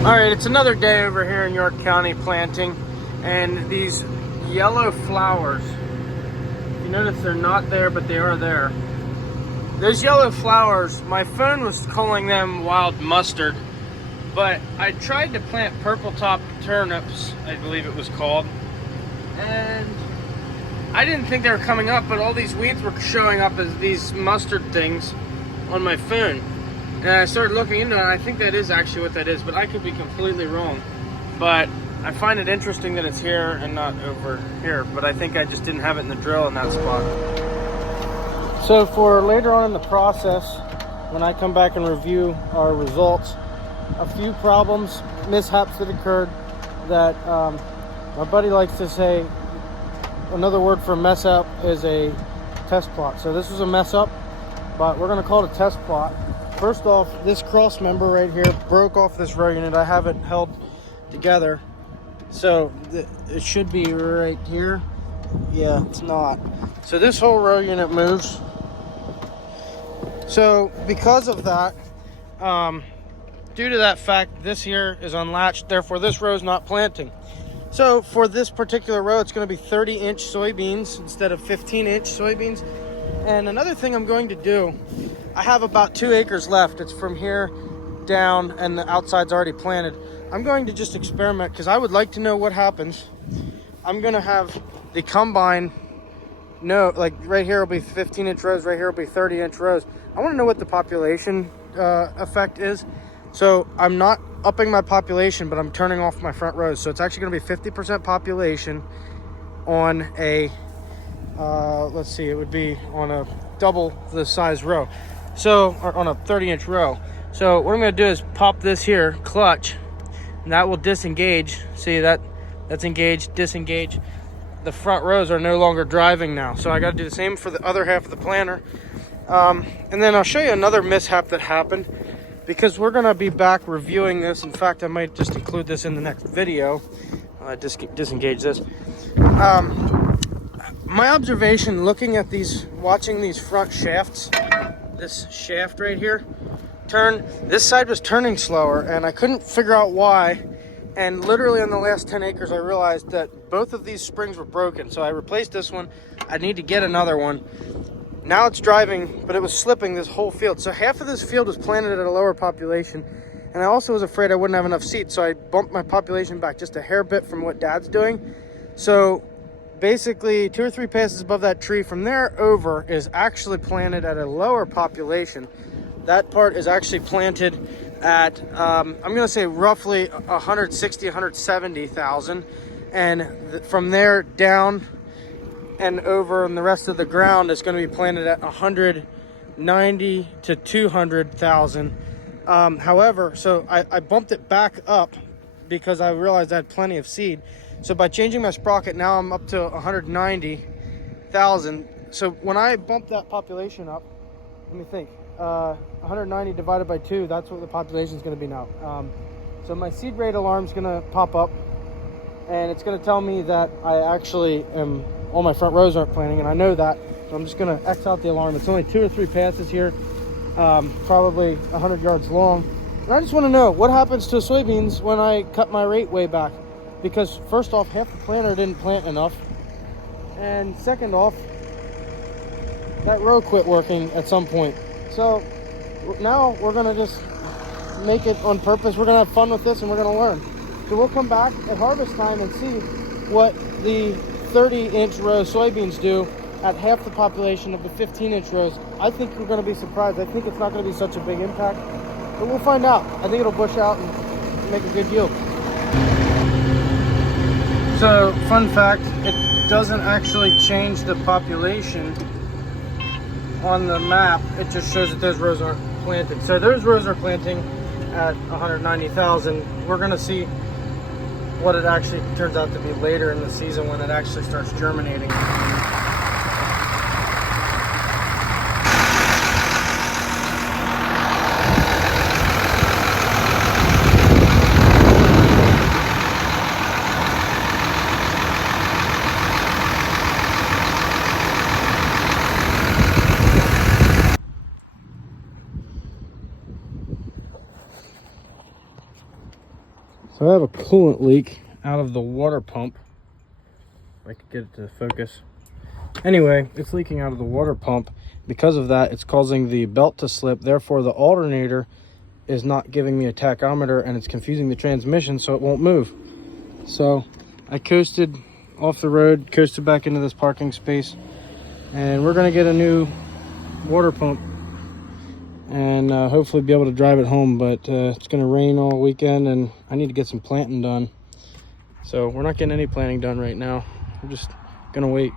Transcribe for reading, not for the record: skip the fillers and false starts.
Alright, it's another day over here in York County planting, and these yellow flowers, you notice they're not there, but they are there. Those yellow flowers, my phone was calling them wild mustard, but I tried to plant purple top turnips, I believe it was called, and I didn't think they were coming up, but all these weeds were showing up as these mustard things on my phone. And I started looking into it, and I think that is actually what that is, but I could be completely wrong. But I find it interesting that it's here and not over here, but I think I just didn't have it in the drill in that spot. So for later on in the process, when I come back and review our results, a few problems, mishaps that occurred that my buddy likes to say, another word for mess up is a test plot. So this was a mess up, but we're gonna call it a test plot. First off, this cross member right here broke off this row unit. I have it held together. So it should be right here. Yeah, it's not. So this whole row unit moves. So because of that, due to that fact, this here is unlatched. Therefore, this row is not planting. So for this particular row, it's going to be 30-inch soybeans instead of 15-inch soybeans. And another thing I'm going to do, I have about 2 acres left. It's from here down, and the outside's already planted. I'm going to just experiment because I would like to know what happens. I'm going to have the combine know, like right here will be 15-inch rows, right here will be 30-inch rows. I want to know what the population effect is. So I'm not upping my population, but I'm turning off my front rows. So it's actually going to be 50% population on a, let's see, it would be on a double the size row. So, or on a 30-inch row. So what I'm going to do is pop this here, clutch, and that will disengage. See that's engaged, disengage. The front rows are no longer driving now. So I got to do the same for the other half of the planter. And then I'll show you another mishap that happened, because we're going to be back reviewing this. In fact, I might just include this in the next video. Disengage this. My observation looking at these, watching these front shafts, this shaft right here, this side was turning slower, and I couldn't figure out why. And literally on the last 10 acres, I realized that both of these springs were broken. So I replaced this one. I need to get another one. Now it's driving, but it was slipping this whole field. So half of this field was planted at a lower population. And I also was afraid I wouldn't have enough seed. So I bumped my population back just a hair bit from what Dad's doing. So basically 2 or 3 passes above that tree from there over is actually planted at a lower population. That part is actually planted at, I'm going to say roughly 160, 170,000. And from there down and over and the rest of the ground is going to be planted at 190 to 200,000. However, so I bumped it back up because I realized I had plenty of seed. So by changing my sprocket, now I'm up to 190,000. So when I bump that population up, let me think, 190 divided by 2, that's what the population is going to be now. So my seed rate alarm is going to pop up, and it's going to tell me that I actually am, all my front rows aren't planting, and I know that. So I'm just going to X out the alarm. It's only 2 or 3 passes here, probably 100 yards long. And I just want to know what happens to soybeans when I cut my rate way back. Because first off, half the planter didn't plant enough. And second off, that row quit working at some point. So now we're going to just make it on purpose. We're going to have fun with this, and we're going to learn. So we'll come back at harvest time and see what the 30-inch row soybeans do at half the population of the 15-inch rows. I think we're going to be surprised. I think it's not going to be such a big impact, but we'll find out. I think it'll bush out and make a good yield. So, fun fact, it doesn't actually change the population on the map. It just shows that those rows aren't planted. So those rows are planting at 190,000. We're going to see what it actually turns out to be later in the season when it actually starts germinating. So I have a coolant leak out of the water pump. If I could get it to focus. Anyway, it's leaking out of the water pump. Because of that, it's causing the belt to slip. Therefore, the alternator is not giving me a tachometer, and it's confusing the transmission, so it won't move. So I coasted off the road, coasted back into this parking space, and we're gonna get a new water pump and hopefully be able to drive it home. But it's gonna rain all weekend, and I need to get some planting done. So we're not getting any planting done right now. We're just gonna wait.